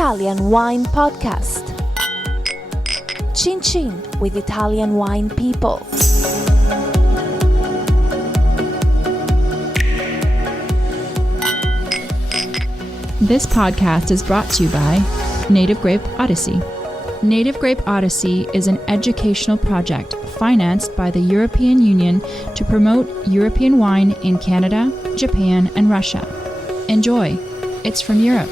Italian Wine Podcast. Chin Chin with Italian wine people. This podcast is brought to you by Native Grape Odyssey. Native Grape Odyssey is an educational project financed by the European Union to promote European wine in Canada, Japan, and Russia. Enjoy. It's from Europe.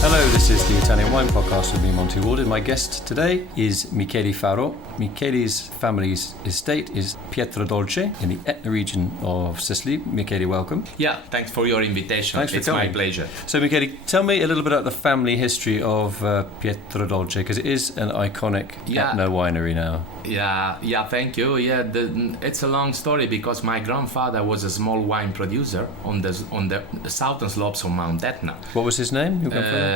Hello, this is the Italian Wine Podcast with me, Monty Waldin. My guest today is Michele Faro. Michele's family's estate is Pietradolce in the Etna region of Sicily. Michele, welcome. Yeah, thanks for your invitation. Thanks for it's coming. My pleasure. So, Michele, tell me a little bit about the family history of Pietradolce, because it is an iconic Etna winery now. Yeah, thank you. It's a long story because my grandfather was a small wine producer on the southern slopes of Mount Etna. What was his name, your grandfather?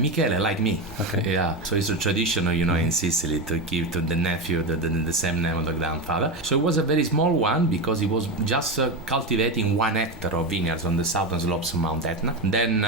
Michele, like me. Okay. Yeah, so it's a traditional, in Sicily to give to the nephew the same name of the grandfather. So it was a very small one because he was just cultivating 1 hectare of vineyards on the southern slopes of Mount Etna. Then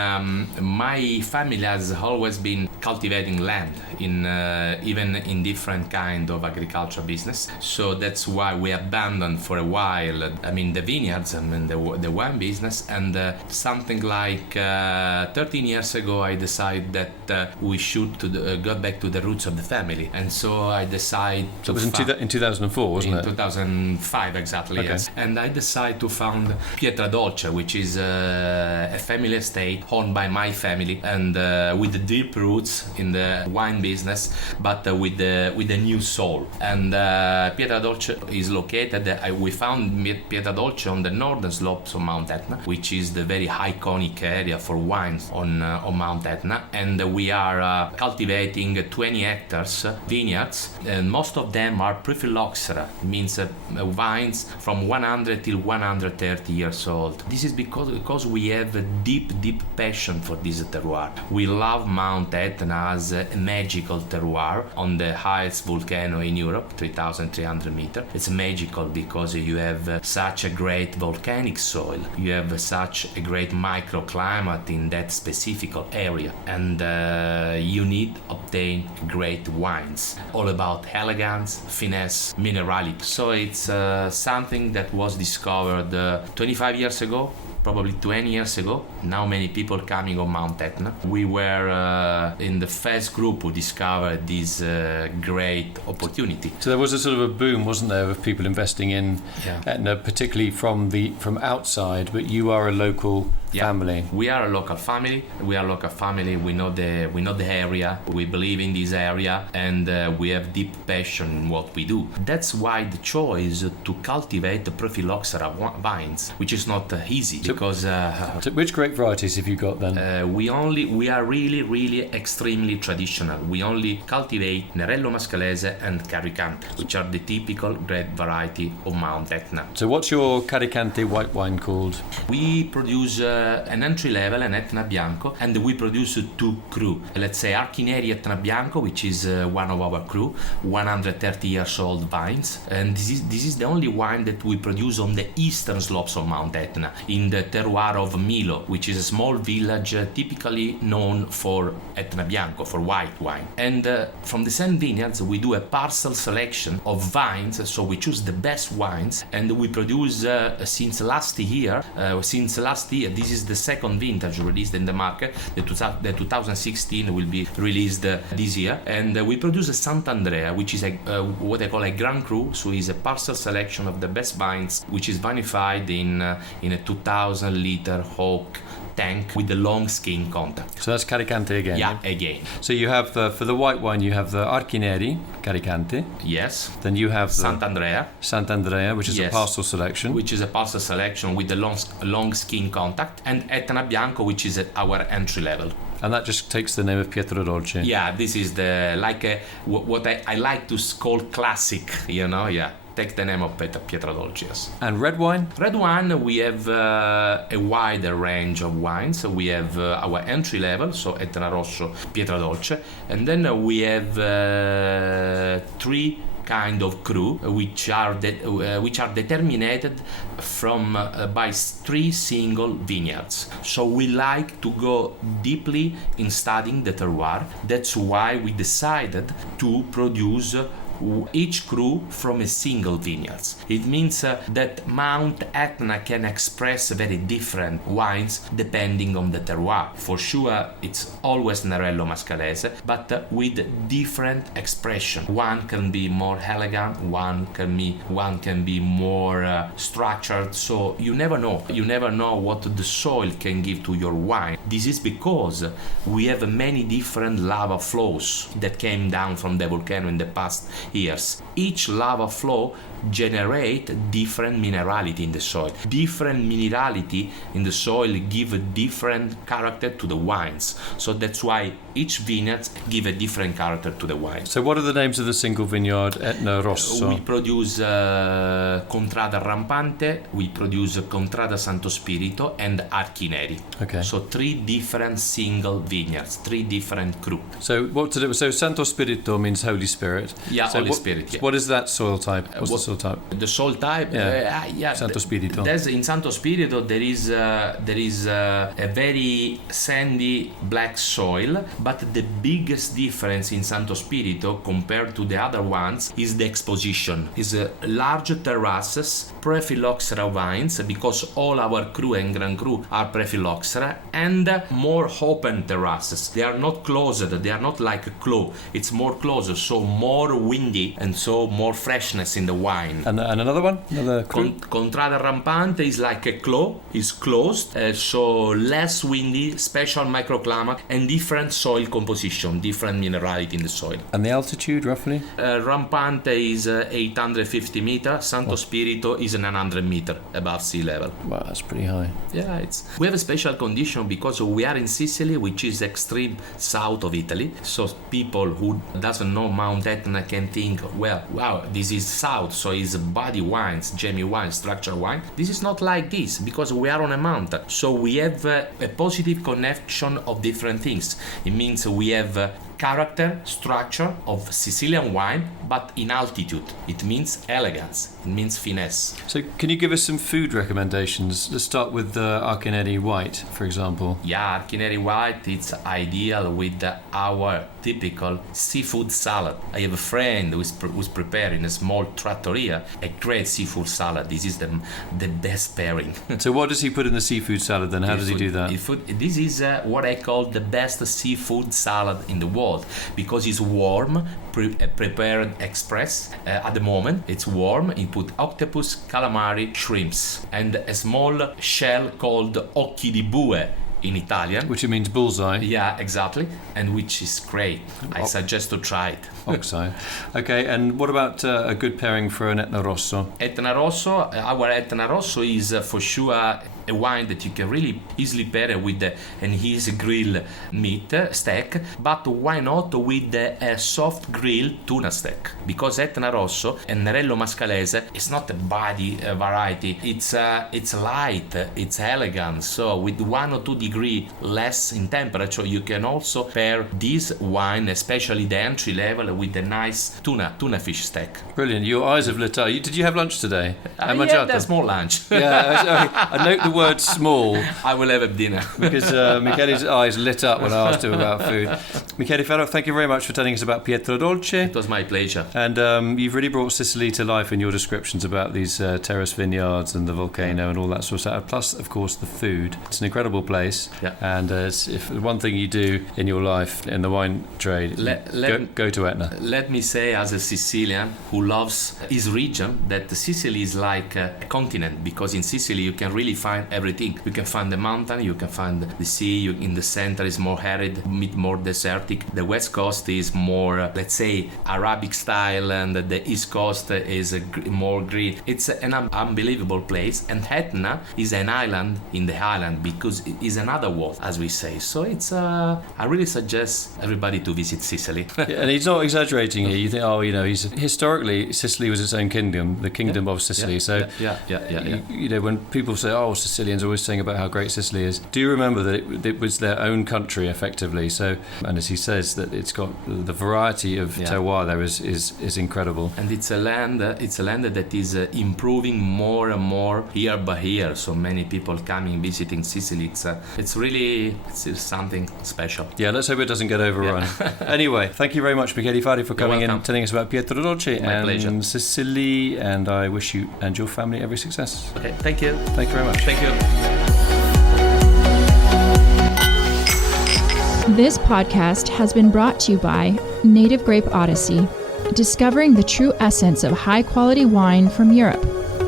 my family has always been cultivating land even in different kind of agriculture business. So that's why we abandoned for a while, the vineyards and the wine business. And something like 13 years ago, I decided that we should go back to the roots of the family. And so I decided So it was in 2004, wasn't it? In 2005, exactly, Okay. yes. And I decided to found Pietradolce, which is a family estate owned by my family and with the deep roots in the wine business, but with a new soul. And Pietradolce is located, we found Pietradolce on the northern slopes of Mount Etna, which is the very iconic area for wines on Mount Etna. And we are cultivating 20 hectares vineyards, and most of them are pre-fillossera, means vines from 100 till 130 years old. This is because we have a deep passion for this terroir. We love Mount Etna as a magical terroir on the highest volcano in Europe, 3,300 meters. It's magical because you have such a great volcanic soil. You have such a great microclimate in that specific area, and you need obtain great wines, all about elegance, finesse, minerality. So it's something that was discovered 25 years ago, probably 20 years ago. Now many people coming on Mount Etna. We were in the first group who discovered this great opportunity. So there was a sort of a boom, wasn't there, of people investing in Etna, particularly from outside, but you are a local family. We are a local family. We know the area. We believe in this area, and we have deep passion in what we do. That's why the choice to cultivate the pre-fillossera vines, which is not easy because. So which grape varieties have you got then? We are really extremely traditional. We only cultivate Nerello Mascalese and Carricante, which are the typical grape variety of Mount Etna. So what's your Carricante white wine called? We produce an entry level, an Etna Bianco, and we produce 2 cru. Let's say Archineri Etna Bianco, which is one of our cru, 130 years old vines, and this is the only wine that we produce on the eastern slopes of Mount Etna, in the terroir of Milo, which is a small village typically known for Etna Bianco, for white wine. And from the same vineyards we do a parcel selection of vines, so we choose the best wines, and we produce since last year, this is the second vintage released in the market. The 2016 will be released this year, and we produce a Sant'Andrea, which is what I call a Grand Cru, so is a parcel selection of the best vines, which is vinified in a 2,000 liter oak tank with the long skin contact. So that's Carricante again? Yeah, again. So you have for the white wine, you have the Archineri Carricante. Yes. Then you have the Sant'Andrea, which is a parcel selection. Which is a parcel selection with the long skin contact, and Etna Bianco, which is at our entry level. And that just takes the name of Pietradolce. Yeah, this is what I like to call classic, take the name of Pietradolce. Yes. And red wine? Red wine, we have a wider range of wines. We have our entry level, so Etna Rosso, Pietradolce, and then we have 3 kind of cru, which are determined from by 3 single vineyards. So we like to go deeply in studying the terroir. That's why we decided to produce each cru from a single vineyard. It means that Mount Etna can express very different wines depending on the terroir. For sure, it's always Nerello Mascalese, but with different expression. One can be more elegant, one can be more structured. So you never know. You never know what the soil can give to your wine. This is because we have many different lava flows that came down from the volcano in the past years. Each lava flow generate different minerality in the soil. Different minerality in the soil give a different character to the wines. So that's why each vineyard give a different character to the wine. So what are the names of the single vineyard Etna Rosso? We produce Contrada Rampante, we produce Contrada Santo Spirito and Archineri. Okay. So 3 different single vineyards, 3 different cru. So so Santo Spirito means Holy Spirit. Yeah, so Holy Spirit. Yeah. What is that soil type? What's the soil type? The soil type, Santo Spirito. In Santo Spirito there is a very sandy black soil, but the biggest difference in Santo Spirito compared to the other ones is the exposition. Is large terraces, pre-fillossera vines, because all our cru and Grand Cru are pre-fillossera, and more open terraces. They are not closed, they are not like a clos. It's more closed, so more windy and so more freshness in the wine. And another one? Another cru? Contrada Rampante is like a clos, is closed, so less windy, special microclimate, and different soil composition, different minerality in the soil. And the altitude, roughly? Rampante is 850 meters, Santo Spirito is 900 meters above sea level. Wow, that's pretty high. Yeah, we have a special condition because we are in Sicily, which is extreme south of Italy. So people who doesn't know Mount Etna can think, well, wow, this is south, so it's body wines, jammy wine, structure wine. This is not like this because we are on a mountain. So we have a positive connection of different things. It means we have character, structure of Sicilian wine, but in altitude. It means elegance, it means finesse. So can you give us some food recommendations? Let's start with the Archineri White, for example. Yeah, Archineri White, it's ideal with our typical seafood salad. I have a friend who's preparing a small trattoria, a great seafood salad. This is the best pairing. So what does he put in the seafood salad then? How does he do that? This is what I call the best seafood salad in the world, because it's warm, prepared express. At the moment it's warm. You put octopus, calamari, shrimps, and a small shell called occhi di bue in Italian, which means bullseye. Yeah, exactly, and which is great. I suggest to try it. Oxeye. Okay, and what about a good pairing for an Etna Rosso? Etna Rosso, our Etna Rosso is for sure a wine that you can really easily pair with an easy grill meat steak, but why not with a soft grilled tuna steak? Because Etna Rosso and Nerello Mascalese is not a body variety. It's light, it's elegant. So with 1 or 2 degrees less in temperature, you can also pair this wine, especially the entry level, with a nice tuna fish steak. Brilliant. Your eyes have lit up. Did you have lunch today? Yeah, that's small lunch. Yeah, I note the word small. I will have a dinner. Because Michele's eyes lit up when I asked him about food. Michele Faro, thank you very much for telling us about Pietradolce. It was my pleasure. And you've really brought Sicily to life in your descriptions about these terrace vineyards and the volcano and all that sort of stuff. Plus, of course, the food. It's an incredible place. Yeah. And if one thing you do in your life in the wine trade, go to Etna. Let me say, as a Sicilian who loves his region, that Sicily is like a continent, because in Sicily you can really find everything. You can find the mountain, you can find the sea, in the center is more arid, more desertic. The west coast is more, let's say, Arabic style, and the east coast is more green. It's an unbelievable place, and Etna is an island in the island, because it is another world, as we say. So it's I really suggest everybody to visit Sicily. And he's not exaggerating here. You think, he's historically Sicily was its own kingdom, the kingdom of Sicily. Yeah. When people say, Sicilians are always saying about how great Sicily is. Do remember that it was their own country effectively. So, and as he says, that it's got the variety of terroir there is incredible. And it's a land that is improving more and more year by year. So many people coming, visiting Sicily. It's really something special. Yeah, let's hope it doesn't get overrun. Anyway, thank you very much, Michele Faro, for coming in and telling us about Pietradolce and pleasure. Sicily, and I wish you and your family every success. Okay, thank you. Thank you very much. Thank you. This podcast has been brought to you by Native Grape Odyssey, discovering the true essence of high-quality wine from Europe.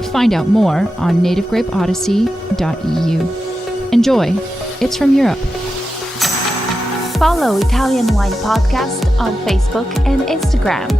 Find out more on nativegrapeodyssey.eu. Enjoy. It's from Europe. Follow Italian Wine Podcast on Facebook and Instagram.